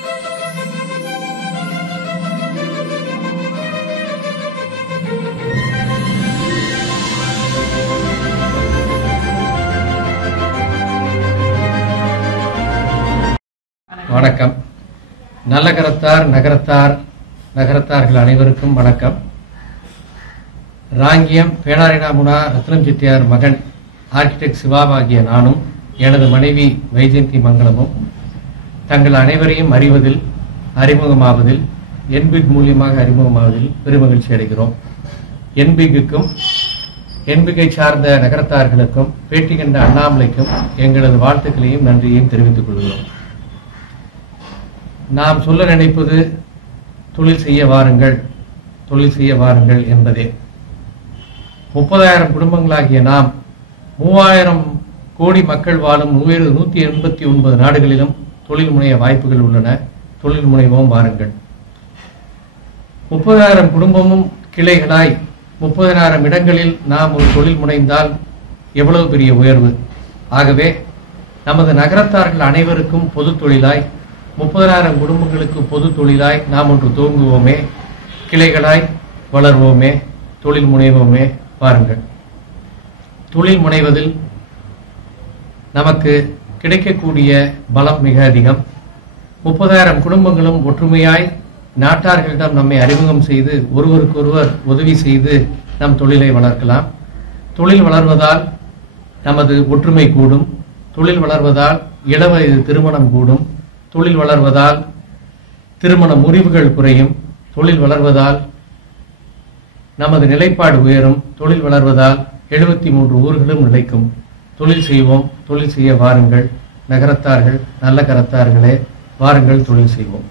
வணக்கம். நல்லகரத்தார் நகரத்தார்கள் அனைவருக்கும் வணக்கம். ராங்கியம் பேனாரினாமுனா ரத்னம் செட்டியார் மகன் ஆர்கிடெக்ட் சிவாவாகிய நானும் எனது மனைவி வைஜெயந்தி மங்களமும் தங்கள் அனைவரையும் அறிமுகமாவதில் என்பிக் மூலியமாக அறிமுகமாவதில் பெருமகிழ்ச்சி அடைகிறோம். என்பிக்குக்கும் என்பிகை சார்ந்த நகரத்தார்களுக்கும் பேட்டி கண்ட அண்ணாமலைக்கும் எங்களது வாழ்த்துக்களையும் நன்றியையும் தெரிவித்துக் கொள்கிறோம். நாம் சொல்ல நினைப்பது தொழில் செய்ய வாருங்கள் என்பதே. 30,000 குடும்பங்களாகிய நாம் 3000 கோடி மக்கள் வாழும் 189 நாடுகளிலும் தொழில் முனைய வாய்ப்புகள் உள்ளன. தொழில் முனைவோம் வாருங்கள். 30,000 குடும்பமும் கிளைகளாய் 30,000 இடங்களில் நாம் ஒரு தொழில் முனைந்தால் எவ்வளவு பெரிய உயர்வு. ஆகவே நமது நகரத்தார்கள் அனைவருக்கும் பொது தொழிலாய் 30,000 குடும்பங்களுக்கு பொது தொழிலாய் நாம் ஒன்று துவங்குவோமே, கிளைகளாய் வளர்வோமே, தொழில் முனைவோமே பாருங்கள். தொழில் முனைவதில் நமக்கு கிடைக்கக்கூடிய பலம் மிக அதிகம். 30,000 குடும்பங்களும் ஒற்றுமையாய் நாட்டார்களிடம் நம்மை அறிமுகம் செய்து ஒருவருக்கொருவர் உதவி செய்து நம் தொழிலை வளர்க்கலாம். தொழில் வளர்வதால் நமது ஒற்றுமை கூடும். தொழில் வளர்வதால் இளவயது திருமணம் கூடும். தொழில் வளர்வதால் திருமண முறிவுகள் குறையும். தொழில் வளர்வதால் நமது நிலைப்பாடு உயரும். தொழில் வளர்வதால் 73 ஊர்களும் நிலைக்கும். தொழில் செய்வோம், தொழில் செய்ய வாருங்கள். நகரத்தார்கள் நல்ல கரத்தார்களே, வாருங்கள், தொழில் செய்வோம்.